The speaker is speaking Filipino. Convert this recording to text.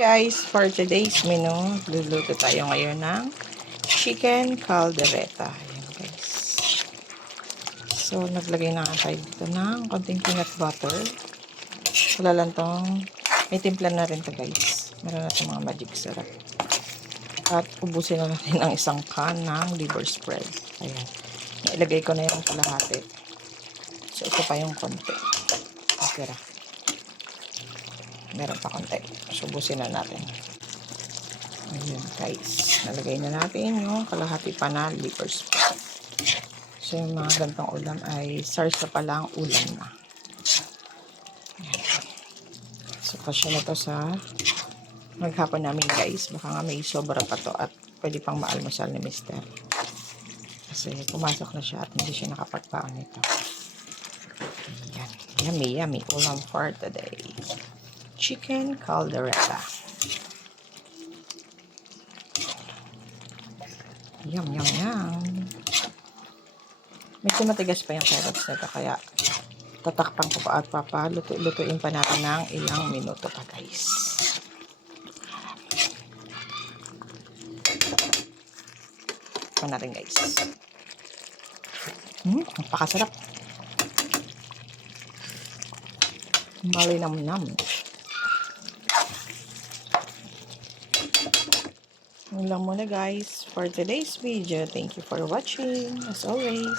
Guys, for today's menu, luluto tayo ngayon ng chicken caldereta. Ayan guys. So, naglagay na tayo dito ng konting peanut butter. Wala lang tong, may timpla na rin to guys. Meron na itong mga magic syrup. At ubusin na natin ang isang can ng liver spread. Ayan. Nailagay ko na yung kalahati. So, ito pa yung konti. Tira. Meron pa konti. So, ubusin na natin. Ayan guys, nalagay na natin yung kalahati pa na liver spread. So yung mga gantong ulam ay sarsa pa lang ulam na. Ayan. So kasya na to sa maghapon namin guys. Baka nga may sobra pa to at pwede pang maalmusal ni Mister. Kasi pumasok na siya at hindi siya nakapagpaon nito. Ayan. Yummy, yummy ulam for today. Chicken caldereta. Yum, yum, yum. Medyo matigas pa yung carrots nito, kaya tatakpan ko pa at lutuin pa natin ng ilang minuto pa guys. Pa natin guys. Napakasarap. Malinam-nam. Yun lang muna guys for today's video. Thank you for watching as always.